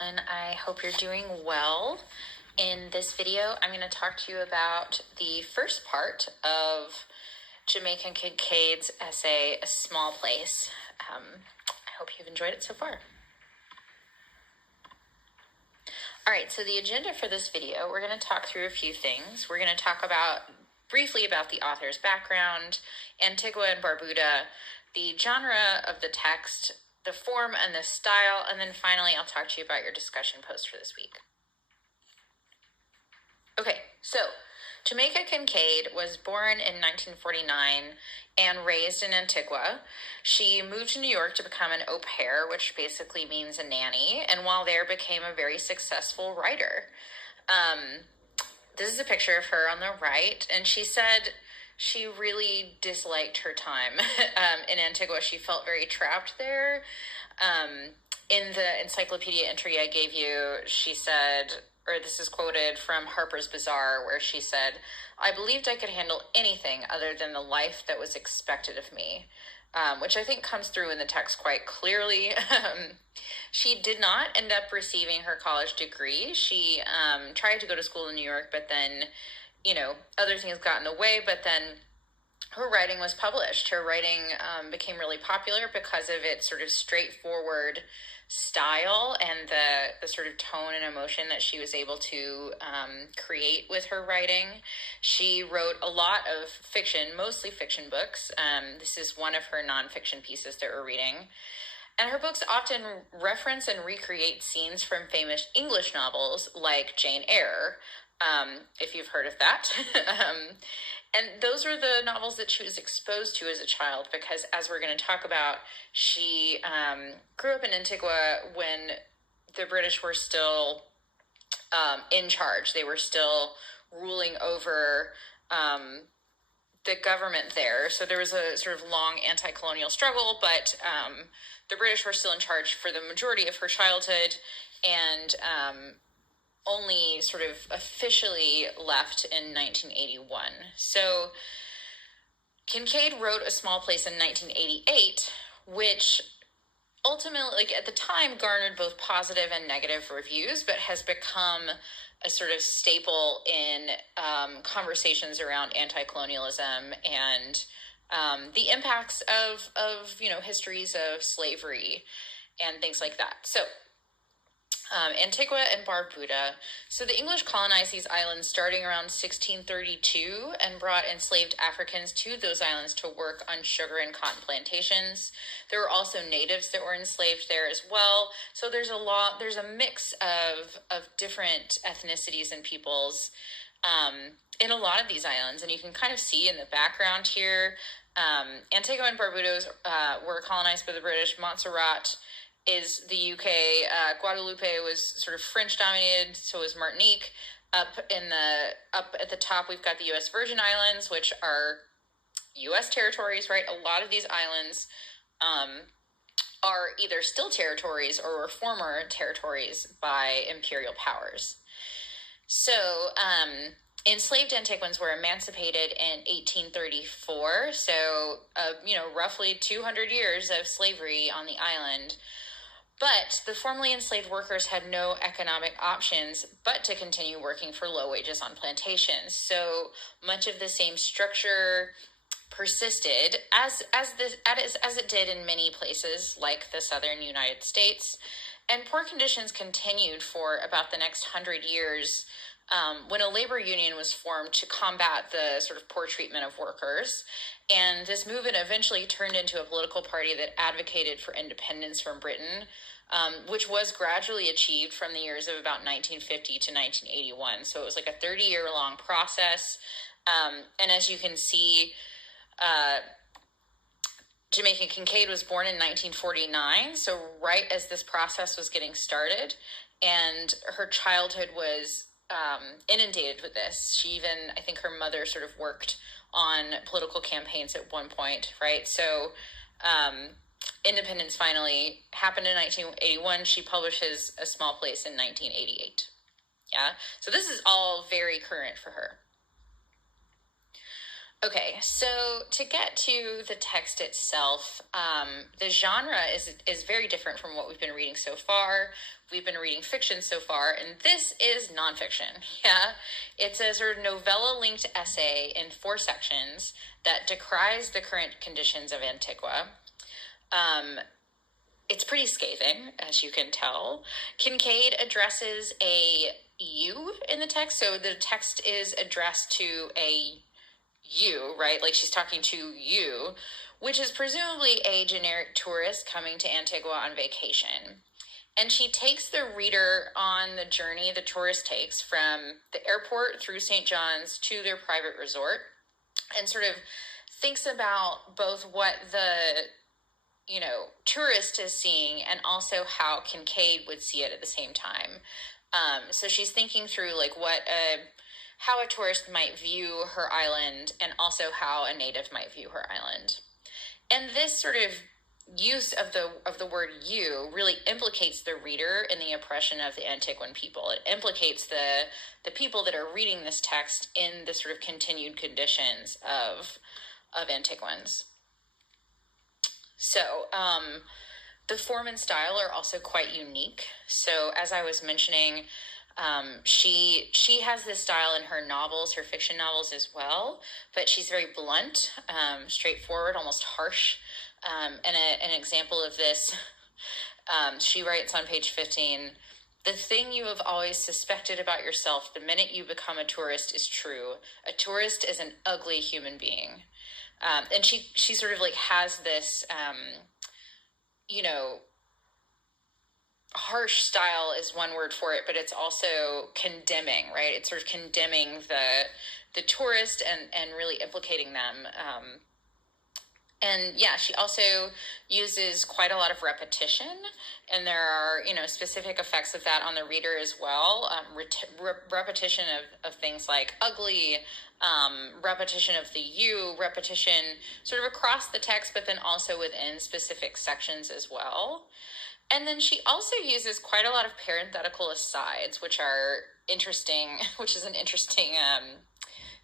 And I hope you're doing well. In this video, I'm going to talk to you about the first part of Jamaican Kincaid's essay, A Small Place. I hope you've enjoyed it so far. All right, so the agenda for this video, we're going to talk through a few things. We're going to talk briefly about the author's background, Antigua and Barbuda, the genre of the text, the form and the style, and then finally I'll talk to you about your discussion post for this week. Okay, so Jamaica Kincaid was born in 1949 and raised in Antigua. She moved to New York to become an au pair, which basically means a nanny, and while there became a very successful writer. This is a picture of her on the right, and she said she really disliked her time in Antigua. She felt very trapped there. In the encyclopedia entry I gave you, she said, or this is quoted from Harper's Bazaar, where she said, "I believed I could handle anything other than the life that was expected of me," which I think comes through in the text quite clearly. She did not end up receiving her college degree. She tried to go to school in New York, but then, other things got in the way, but then her writing was published. Her writing became really popular because of its sort of straightforward style and the sort of tone and emotion that she was able to create with her writing. She wrote a lot of fiction, mostly fiction books. This is one of her nonfiction pieces that we're reading. And her books often reference and recreate scenes from famous English novels like Jane Eyre, if you've heard of that. And those were the novels that she was exposed to as a child because, as we're going to talk about, she grew up in Antigua when the British were still in charge. They were still ruling over the government there. So there was a sort of long anti-colonial struggle, but the British were still in charge for the majority of her childhood, and only sort of officially left in 1981. So Kincaid wrote A Small Place in 1988, which ultimately, at the time, garnered both positive and negative reviews, but has become a sort of staple in conversations around anti-colonialism and the impacts of histories of slavery and things like that. So Antigua and Barbuda. So the English colonized these islands starting around 1632 and brought enslaved Africans to those islands to work on sugar and cotton plantations. There were also natives that were enslaved there as well. So there's a mix of different ethnicities and peoples in a lot of these islands. And you can kind of see in the background here, Antigua and Barbuda were colonized by the British. Montserrat is the UK. Guadeloupe was sort of French dominated, so was Martinique. Up at the top, we've got the U.S. Virgin Islands, which are U.S. territories, right? A lot of these islands are either still territories or were former territories by imperial powers. So enslaved Antiguans were emancipated in 1834, so roughly 200 years of slavery on the island. But the formerly enslaved workers had no economic options but to continue working for low wages on plantations. So much of the same structure persisted as it did in many places like the southern United States. And poor conditions continued for about the next 100 years when a labor union was formed to combat the sort of poor treatment of workers. And this movement eventually turned into a political party that advocated for independence from Britain, which was gradually achieved from the years of about 1950 to 1981. So it was like a 30-year-long process. And as you can see, Jamaica Kincaid was born in 1949, so right as this process was getting started, and her childhood was inundated with this. She even, I think her mother sort of worked on political campaigns at one point, right? So independence finally happened in 1981. She publishes A Small Place in 1988. Yeah, so this is all very current for her. Okay, so to get to the text itself, the genre is very different from what we've been reading so far. We've been reading fiction so far, and this is nonfiction. Yeah, it's a sort of novella-linked essay in 4 sections that decries the current conditions of Antigua. It's pretty scathing, as you can tell. Kincaid addresses a you in the text, so the text is addressed to a you, right? Like she's talking to you, which is presumably a generic tourist coming to Antigua on vacation. And she takes the reader on the journey the tourist takes from the airport through St. John's to their private resort, and sort of thinks about both what the tourist is seeing and also how Kincaid would see it at the same time. So she's thinking through like how a tourist might view her island and also how a native might view her island. And this sort of use of the word you really implicates the reader in the oppression of the Antiguan people. It implicates the people that are reading this text in the sort of continued conditions of Antiguans. So, the form and style are also quite unique. So, as I was mentioning, she has this style in her novels, her fiction novels as well, but she's very blunt, straightforward, almost harsh. And an example of this, she writes on page 15, "The thing you have always suspected about yourself the minute you become a tourist is true. A tourist is an ugly human being." And she sort of like has this, you know, harsh style is one word for it, but it's also condemning, right? It's sort of condemning the tourist and really implicating them. And yeah, she also uses quite a lot of repetition, and there are specific effects of that on the reader as well. Repetition of things like ugly, repetition of the you, repetition sort of across the text, but then also within specific sections as well. And then she also uses quite a lot of parenthetical asides, which are interesting, which is an interesting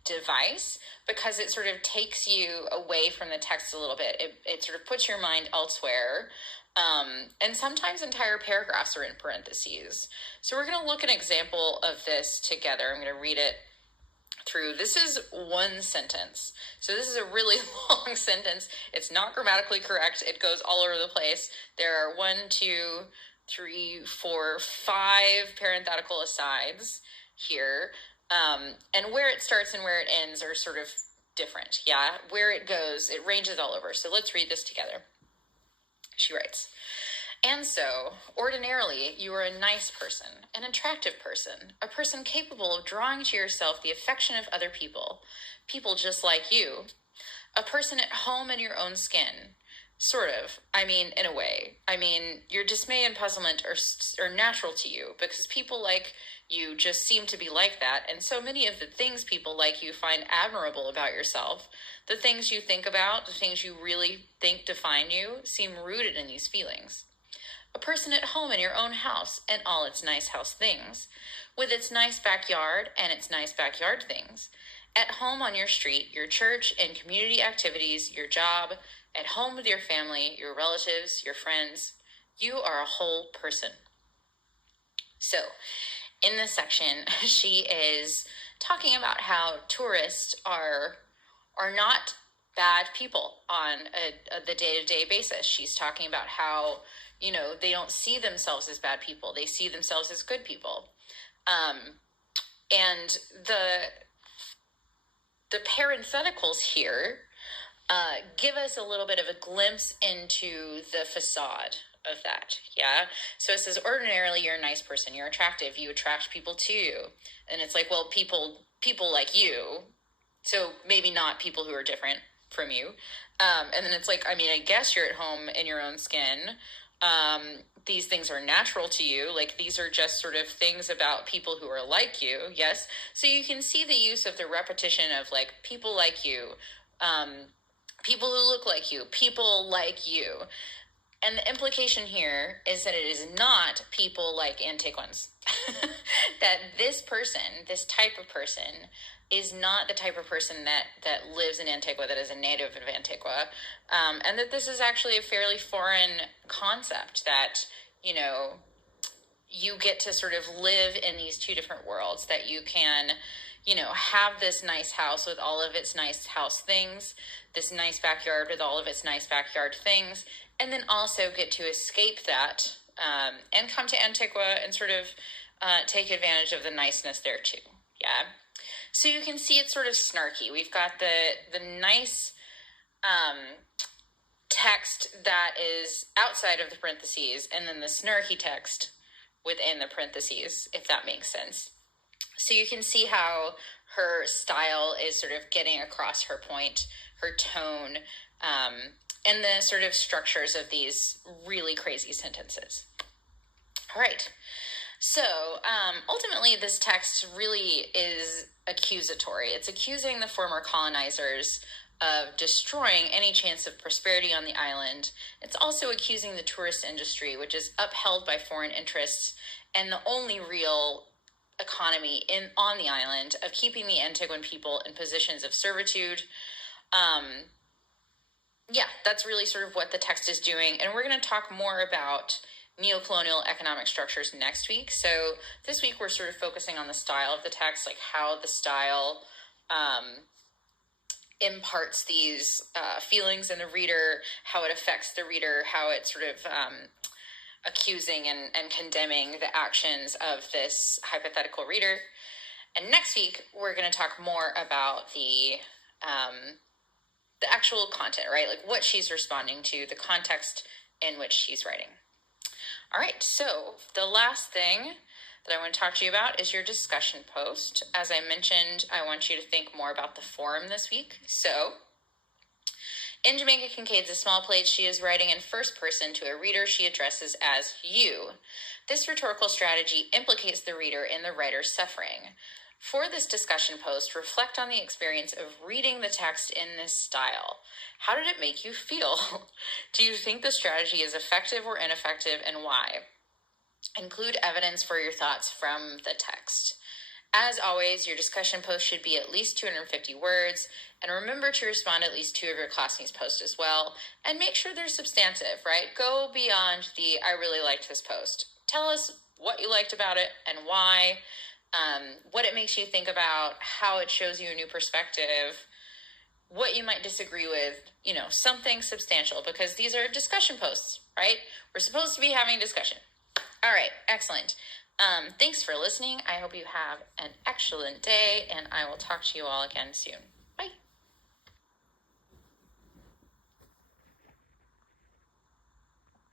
device, because it sort of takes you away from the text a little bit. It sort of puts your mind elsewhere. And sometimes entire paragraphs are in parentheses. So we're going to look at an example of this together. I'm going to read it through. This is one sentence. So this is a really long sentence. It's not grammatically correct. It goes all over the place. There are 1, 2, 3, 4, 5 parenthetical asides here. And where it starts and where it ends are sort of different. Yeah, where it goes, it ranges all over. So let's read this together. She writes, "And so, ordinarily, you are a nice person, an attractive person, a person capable of drawing to yourself the affection of other people, people just like you, a person at home in your own skin. Sort of. I mean, in a way. I mean, your dismay and puzzlement are natural to you, because people like you just seem to be like that, and so many of the things people like you find admirable about yourself, the things you think about, the things you really think define you, seem rooted in these feelings. A person at home in your own house and all its nice house things, with its nice backyard and its nice backyard things, at home on your street, your church and community activities, your job, at home with your family, your relatives, your friends. You are a whole person." So, in this section, she is talking about how tourists are not bad people on the day-to-day basis. She's talking about how they don't see themselves as bad people; they see themselves as good people. And the parentheticals here give us a little bit of a glimpse into the facade of that. Yeah. So it says, ordinarily, you're a nice person. You're attractive. You attract people to you. And it's like, well, people like you. So maybe not people who are different from you. And then it's like, I mean, I guess you're at home in your own skin. These things are natural to you. Like, these are just sort of things about people who are like you. Yes. So you can see the use of the repetition of like people like you, people who look like you, people like you. And the implication here is that it is not people like Antiguans. That this person, this type of person, is not the type of person that lives in Antigua, that is a native of Antigua, and that this is actually a fairly foreign concept, that, you know, you get to sort of live in these two different worlds, that you can, you know, have this nice house with all of its nice house things, this nice backyard with all of its nice backyard things, and then also get to escape that, and come to Antigua and sort of take advantage of the niceness there too. Yeah. So you can see it's sort of snarky. We've got the nice text that is outside of the parentheses, and then the snarky text within the parentheses, if that makes sense. So you can see how her style is sort of getting across her point, her tone, and the sort of structures of these really crazy sentences. All right. So ultimately, this text really is accusatory. It's accusing the former colonizers of destroying any chance of prosperity on the island. It's also accusing the tourist industry, which is upheld by foreign interests and the only real economy on the island, of keeping the Antiguan people in positions of servitude. Yeah, that's really sort of what the text is doing. And we're going to talk more about neocolonial economic structures next week. So this week we're sort of focusing on the style of the text, like how the style imparts these feelings in the reader, how it affects the reader, how it sort of accusing and condemning the actions of this hypothetical reader. And next week we're going to talk more about the actual content, right? Like what she's responding to, the context in which she's writing. All right, so the last thing that I want to talk to you about is your discussion post. As I mentioned, I want you to think more about the form this week. So, in Jamaica Kincaid's A Small Plate, she is writing in first person to a reader she addresses as you. This rhetorical strategy implicates the reader in the writer's suffering. For this discussion post, reflect on the experience of reading the text in this style. How did it make you feel? Do you think the strategy is effective or ineffective, and why? Include evidence for your thoughts from the text. As always, your discussion post should be at least 250 words, and remember to respond to at least 2 of your classmates' posts as well, and make sure they're substantive, right? Go beyond the I really liked this post. Tell us what you liked about it and why, what it makes you think about, how it shows you a new perspective, what you might disagree with, you know, something substantial, because these are discussion posts, right? We're supposed to be having discussion. All right, excellent. Thanks for listening. I hope you have an excellent day, and I will talk to you all again soon.